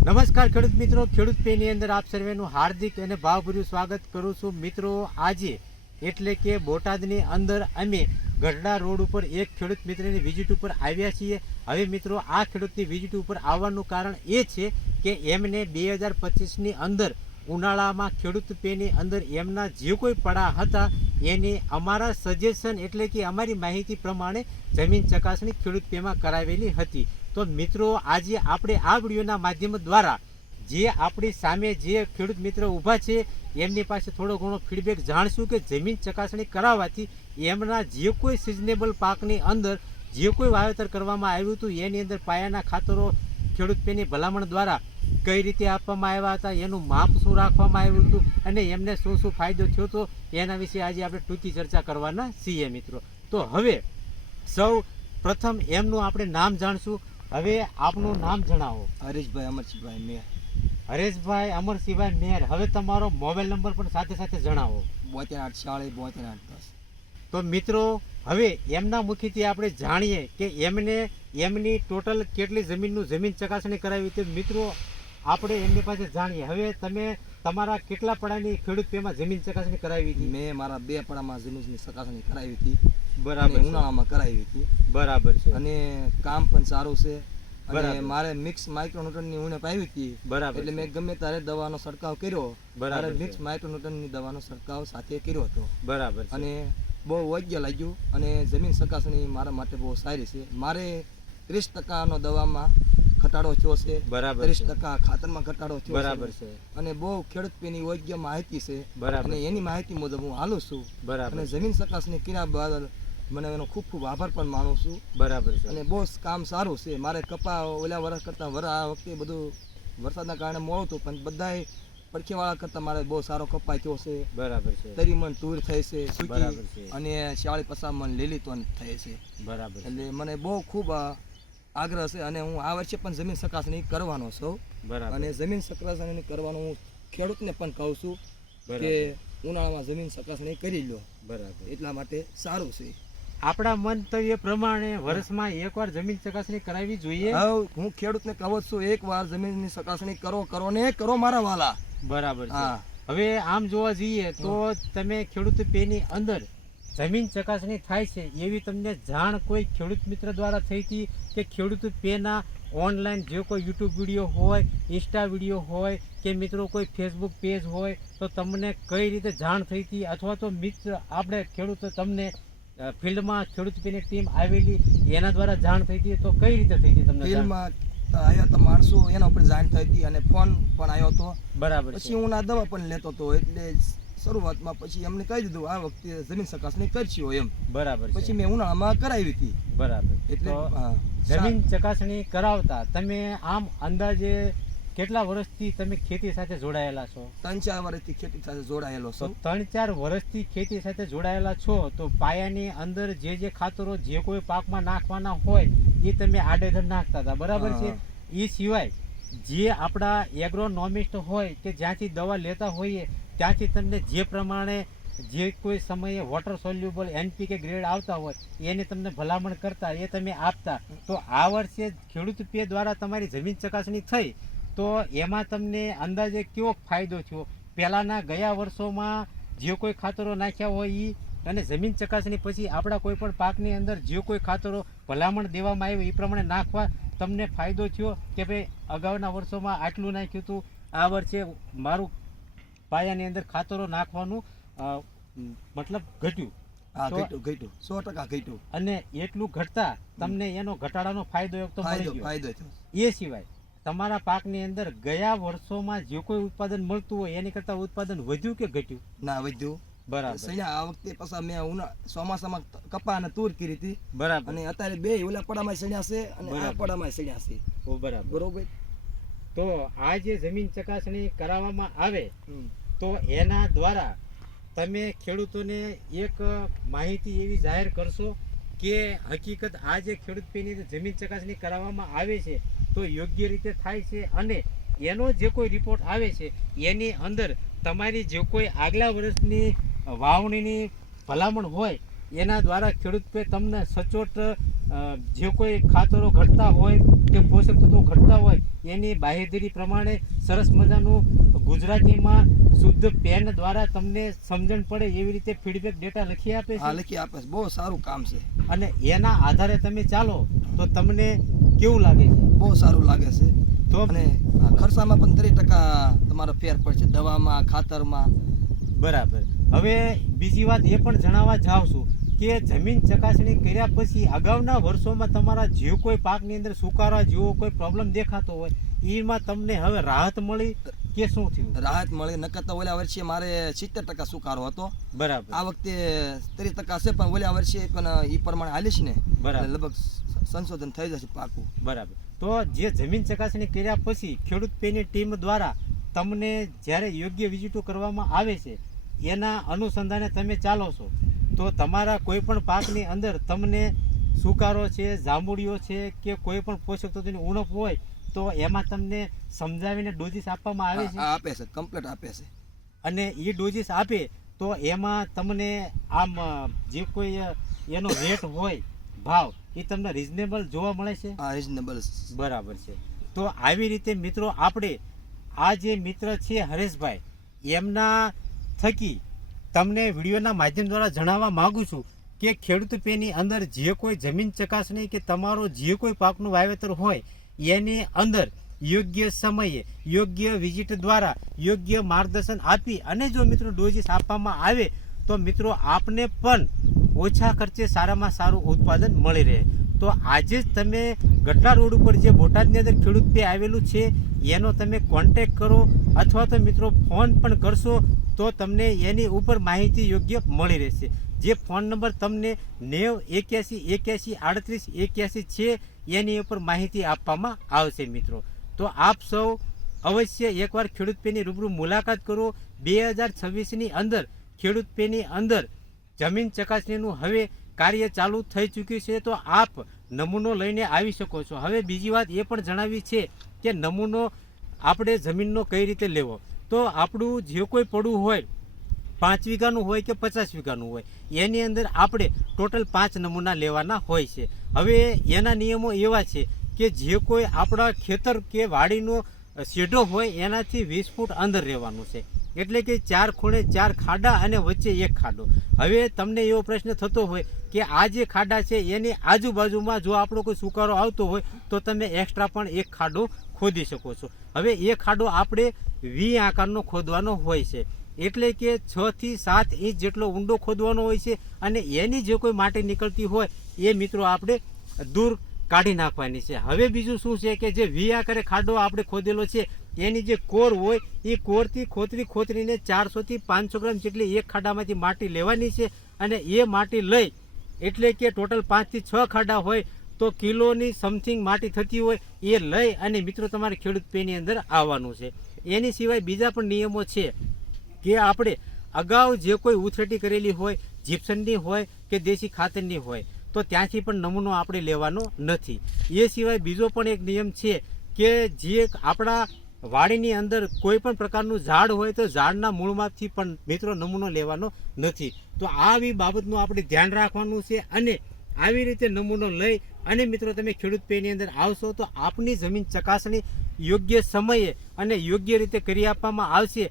નમસ્કાર ખેડૂત મિત્રો, ખેડૂત પેની અંદર આપ સર્વેનું હાર્દિક અને ભાવભર્યું સ્વાગત કરું છું. મિત્રો, આજે એટલે કે બોટાદની અંદર અમે ગઢડા રોડ ઉપર એક ખેડૂત મિત્રની વિઝિટ ઉપર આવ્યા છીએ. હવે મિત્રો, આ ખેડૂતની વિઝિટ ઉપર આવવાનું કારણ એ છે કે એમને 2025ની અંદર ઉનાળામાં ખેડૂત પેની અંદર એમના જે કોઈ પડા હતા એની અમારા સજેશન એટલે કે અમારી માહિતી પ્રમાણે જમીન ચકાસણી ખેડૂત પેમાં કરાવેલી હતી. તો મિત્રો, આજે આપણે આ વિડીયોના માધ્યમ દ્વારા જે આપણી સામે જે ખેડૂત મિત્ર ઊભા છે એમની પાસે થોડો ઘણો ફીડબેક જાણશું કે જમીન ચકાસણી કરાવવાથી એમના જે કોઈ સિઝનેબલ પાકની અંદર જે કોઈ વાવેતર કરવામાં આવ્યું હતું એની અંદર પાયાના ખાતરો ખેડૂત પેની ભલામણ દ્વારા કઈ રીતે આપવામાં આવ્યા હતા, એનું માપ શું રાખવામાં આવ્યું હતું અને એમને શું શું ફાયદો થયો હતો એના વિશે આજે આપણે ટૂંકી ચર્ચા કરવાના છીએ મિત્રો. તો હવે સૌ પ્રથમ એમનું આપણે નામ જાણશું. હવે આપનું નામ જણાવો. હરેશભાઈ અમરસિંહભાઈ મેર. હરેશભાઈ અમરસિંહભાઈ મેર. હવે તમારો મોબાઈલ નંબર પણ સાથે સાથે જણાવો. 72 42 તો મિત્રો, હવે એમના મુખેથી આપણે જાણીએ કે એમને એમની ટોટલ કેટલી જમીનનું જમીન ચકાસણી કરાવી હતી. મિત્રો, આપણે એમની પાસે જાણીએ. હવે તમે તમારા કેટલા પડાની ખેડૂત પેમાં જમીન ચકાસણી કરાવી હતી? મેં મારા 2 પડામાં જમીનની ચકાસણી કરાવી હતી. બરાબર. ઉનાળામાં કરાવી હતી. બરાબર છે. અને કામ પણ સારું છે. અને મારે મિક્સ માઇક્રોન્યુટનની ઉણપ આવી હતી. બરાબર. એટલે મેં ગમે ત્યારે દવાનો છંટકાવ કર્યો. બરાબર. મિક્સ માઇક્રોન્યુટનની દવાનો છંટકાવ સાથે કર્યો હતો. બરાબર. અને બહુ યોગ્ય લાગ્યું. અને જમીન ચકાસણી મારા માટે બહુ સારી છે. મારે 30% દવામાં ઘટાડો થયો છે. બરાબર. 30% ખાતરમાં ઘટાડો થયો છે. બરાબર છે. અને બહુ ખેડૂત પેની યોગ્ય માહિતી છે. બરાબર. અને એની માહિતી મુજબ હું હાલું છું. બરાબર. અને જમીન ચકાસણી કર્યા બાદ મને એનો ખૂબ ખૂબ આભાર પણ માનું છું. બરાબર છે. અને બહુ કામ સારું છે. મારે કપા ઓલા વર્ષ કરતાં આ વખતે બધું વરસાદના કારણે મોડું હતું, પણ બધાય પડખેવાળા કરતાં મારે બહુ સારો કપા થયો છે. બરાબર છે. 30 મણ તૂર થઈ છે સૂકી. બરાબર છે. અને 40-50 મણ લીલી તોન થઈ છે. બરાબર. એટલે મને બહુ ખૂબ આગ્રહ છે. અને હું આ વર્ષે પણ જમીન ચકાસણી કરવાનો છું. બરાબર. અને જમીન ચકાસણી કરવાનું હું ખેડૂતને પણ કહું છું કે ઉનાળામાં જમીન ચકાસણી કરી લો. બરાબર. એટલા માટે સારું છે. આપણા મંતવ્ય પ્રમાણે વર્ષમાં એકવાર જમીન ચકાસણી કરાવવી જોઈએ. હવે હું ખેડૂતને કહું છું, એકવાર જમીનની ચકાસણી કરો ને કરો મારા વાલા. બરાબર છે. હા. હવે આમ જોવા જઈએ તો તમે ખેડૂત પેની અંદર જમીન ચકાસણી થાય છે એવી તમને જાણ કોઈ ખેડૂત મિત્ર દ્વારા થઈ હતી કે ખેડૂત પેના ઓનલાઈન જે કોઈ યુટ્યુબ વિડીયો હોય, ઇન્સ્ટા વિડીયો હોય કે મિત્રો કોઈ ફેસબુક પેજ હોય તો તમને કઈ રીતે જાણ થઈ હતી? અથવા તો મિત્ર આપણે ખેડૂત તમને ફિલ્ડમાં ખેડૂત પેની ટીમ આવેલી એના દ્વારા જાણ થઈ હતી તો કઈ રીતે થઈ હતી તમને? ફિલ્ડમાં આવ્યા હતા માણસો, એના ઉપર જાણ થઈ હતી અને ફોન પણ આવ્યો હતો. બરાબર. પછી હું ના દવા પણ લેતો હતો. એટલે શરૂઆતમાં પછી એમને કહી દીધું આ વખતે જમીન ચકાસણી કરશો એમ. બરાબર. પછી મેં ઉનાળામાં કરાવી હતી. બરાબર. એટલે જમીન ચકાસણી કરાવતા તમે આમ અંદાજે કેટલા વર્ષથી તમે ખેતી સાથે જોડાયેલા છો? 3-4 વર્ષથી ખેતી સાથે જોડાયેલો છું. 3-4 વર્ષથી ખેતી સાથે જોડાયેલા છો તો પાયાની અંદર જે ખાતરો જે કોઈ પાકમાં નાખવાના હોય એ તમે આડેધડ નાખતા હતા. બરાબર છે. એ સિવાય જે આપણા એગ્રોનોમિસ્ટ હોય કે જ્યાંથી દવા લેતા હોઈએ ત્યાંથી તમને જે પ્રમાણે જે કોઈ સમયે વોટર સોલ્યુબલ NPK ગ્રેડ આવતા હોય એને તમને ભલામણ કરતા, એ તમે આપતા. તો આ વર્ષે ખેડૂત પે દ્વારા તમારી જમીન ચકાસણી થઈ તો એમાં તમને અંદાજે કેવો ફાયદો થયો? પહેલાંના ગયા વર્ષોમાં જે કોઈ ખાતરો નાખ્યા હોય એ અને જમીન ચકાસણી પછી આપણા કોઈ પણ પાકની અંદર જે કોઈ ખાતરો ભલામણ દેવામાં આવ્યું એ પ્રમાણે નાખવા તમને ફાયદો થયો કે ભાઈ અગાઉના વર્ષોમાં આટલું નાખ્યું હતું, આ વર્ષે મારું પાયાની અંદર ખાતરો નાખવાનું મતલબ ઘટ્યું? હા, ઘટ્યું 100% ઘટ્યું. અને એટલું ઘટતા તમને એનો ઘટાડાનો ફાયદો એક તો મળી ગયો. ફાયદો થયો. એ સિવાય તમારા પાકની અંદર ગયા વર્ષોમાં જે કોઈ ઉત્પાદન મળતું હોય એની કરતા ઉત્પાદન વધ્યું કે ઘટ્યું? ના, વધ્યું. બરાબર. આ વખતે પાછા મેં ચોમાસામાં કપા અને તૂર કરી હતી. બરાબર. અને અત્યારે બે ઓલા પડામાં સડ્યા છે અને આ પડામાં સડ્યા છે. બરાબર. બરોબર. તો આ જે જમીન ચકાસણી કરાવવામાં આવે તો એના દ્વારા તમે ખેડૂતોને એક માહિતી એવી જાહેર કરશો કે હકીકત આ જે ખેડૂત પેની જમીન ચકાસણી કરાવવામાં આવે છે તો યોગ્ય રીતે થાય છે અને એનો જે કોઈ રિપોર્ટ આવે છે એની અંદર તમારી જે કોઈ આગલા વર્ષની વાવણીની ભલામણ હોય એના દ્વારા ખેડૂત પે તમને સચોટ જે કોઈ ખાતરો ઘટતા હોય કે પોષક તત્વો ઘટતા હોય એની બાહેધરી પ્રમાણે સરસ મજાનું ગુજરાતીમાં શુદ્ધ પેન દ્વારા તમને સમજણ પડે એવી રીતે ફીડબેક ડેટા લખી આપે હા છે લખી આપે છે, બહુ સારું કામ છે, અને એના આધારે તમે ચાલો તો તમને કેવું લાગે છે? બહુ સારું લાગે છે. તો અને ખર્ચામાં પણ 30% તમારો ફેર પડશે, દવામાં, ખાતરમાં. બરાબર. હવે બીજી વાત એ પણ જણાવવા જાઉં છું કે જમીન ચકાસણી કર્યા પછી અગાઉના વર્ષોમાં તમારા જે કોઈ પાકની અંદર સુકારા જેવો કોઈ પ્રોબ્લેમ દેખાતો હોય એમાં તમને હવે રાહત મળી કે શું થયું? રાહત મળે. નકર તો ઓલા વર્ષે મારે 70% સુકારો હતો, બરાબર. આ વખતે 30% છે, પણ ઓલા વર્ષે પણ એ પ્રમાણે હાલીશ ને બરાબર. એટલે લગભગ સંશોધન થઈ જશે પાકું. બરાબર. તો જે જમીન ચકાસણી કર્યા પછી ખેડૂત પેની ટીમ દ્વારા તમને જ્યારે યોગ્ય વિઝિટો કરવામાં આવે છે એના અનુસંધાને તમે ચાલો છો તો તમારા કોઈ પણ પાકની અંદર તમને સુકારો છે, જાંબુડીઓ છે કે કોઈ પણ પોષક તત્વોની ઉણપ હોય તો એમાં તમને સમજાવીને ડોઝીસ આપવામાં આવે છે. આપે છે, કમ્પ્લીટ આપે છે. અને એ ડોઝીસ આપે તો એમાં તમને આમ જે કોઈ એનો રેટ હોય ભાવ એ તમને રિઝનેબલ જોવા મળે છે? હા, રિઝનેબલ. બરાબર છે. તો આવી રીતે મિત્રો આપણે આ જે મિત્ર છે હરેશભાઈ એમના થકી તમને વિડીયોના માધ્યમ દ્વારા જણાવવા માગું છું કે ખેડૂત પેની અંદર જે કોઈ જમીન ચકાસણી કે તમારો જે કોઈ પાકનું વાવેતર હોય એની અંદર યોગ્ય સમયે યોગ્ય વિઝિટ દ્વારા યોગ્ય માર્ગદર્શન આપી અને જો મિત્રો ડોઝીસ આપવામાં આવે તો મિત્રો આપને પણ ઓછા ખર્ચે સારામાં સારું ઉત્પાદન મળી રહે. તો આજે જ તમે ગઢડા રોડ ઉપર જે બોટાદની અંદર ખેડૂત પે આવેલું છે એનો તમે કોન્ટેક કરો અથવા તો મિત્રો ફોન પણ કરશો તો તમને એની ઉપર માહિતી યોગ્ય મળી રહેશે. જે ફોન નંબર તમને 90 81 81 38 81 છે એની ઉપર માહિતી આપવામાં આવશે મિત્રો. તો આપ સૌ અવશ્ય એકવાર ખેડૂત પેની રૂબરૂ મુલાકાત કરો. 2026ની અંદર ખેડૂત પેની અંદર જમીન ચકાસણીનું હવે કાર્ય ચાલુ થઈ ચૂક્યું છે તો આપ નમૂનો લઈને આવી શકો છો. હવે બીજી વાત એ પણ જણાવી છે કે નમૂનો આપણે જમીનનો કઈ રીતે લેવો. તો આપણું જે કોઈ પડવું હોય 5 વીઘાનું હોય કે 50 વીઘાનું હોય એની અંદર આપણે ટોટલ 5 નમૂના લેવાના હોય છે. હવે એના નિયમો એવા છે કે જે કોઈ આપણા ખેતર કે વાડીનો શેઢો હોય એનાથી 20 ફૂટ અંદર રહેવાનું છે, એટલે કે 4 ખૂણે 4 ખાડા અને વચ્ચે 1 ખાડો. હવે તમને એવો પ્રશ્ન થતો હોય કે આ જે ખાડા છે એની આજુબાજુમાં જો આપણો કોઈ સુકારો આવતો હોય તો તમે એક્સ્ટ્રા પણ 1 ખાડો ખોદી શકો છો. હવે એ ખાડો આપણે વી આકારનો ખોદવાનો હોય છે, એટલે કે 6 થી 7 ઇંચ જેટલો ઊંડો ખોદવાનો હોય છે અને એની જે કોઈ માટી નીકળતી હોય એ મિત્રો આપણે દૂર કાઢી નાખવાની છે. હવે બીજું શું છે કે જે વી આકારે ખાડો આપણે ખોદેલો છે એની જે કોર હોય એ કોરથી ખોતરીને 400 થી 500 ગ્રામ જેટલી એક ખાડામાંથી માટી લેવાની છે અને એ માટી લઈ એટલે કે ટોટલ 5 થી 6 ખાડા હોય તો કિલોની સમથિંગ માટી થતી હોય એ લઈ અને મિત્રો તમારે ખેડૂત પેની અંદર આવવાનું છે. એની સિવાય બીજા પણ નિયમો છે કે આપણે અગાઉ જે કોઈ ઉથરેટી કરેલી હોય જીપ્સમની હોય કે દેશી ખાતરની હોય તો ત્યાંથી પણ નમૂનો આપણે લેવાનો નથી. એ સિવાય બીજો પણ એક નિયમ છે કે જે આપણા વાડીની અંદર કોઈ પણ પ્રકારનું ઝાડ હોય તો ઝાડના મૂળમાંથી પણ મિત્રો નમૂનો લેવાનો નથી. તો આવી બાબતનું આપણે ધ્યાન રાખવાનું છે અને આવી રીતે નમૂનો લઈ અને મિત્રો તમે ખેડૂત પેની અંદર આવશો તો આપની જમીન ચકાસણી યોગ્ય સમયે અને યોગ્ય રીતે કરી આપવામાં આવશે.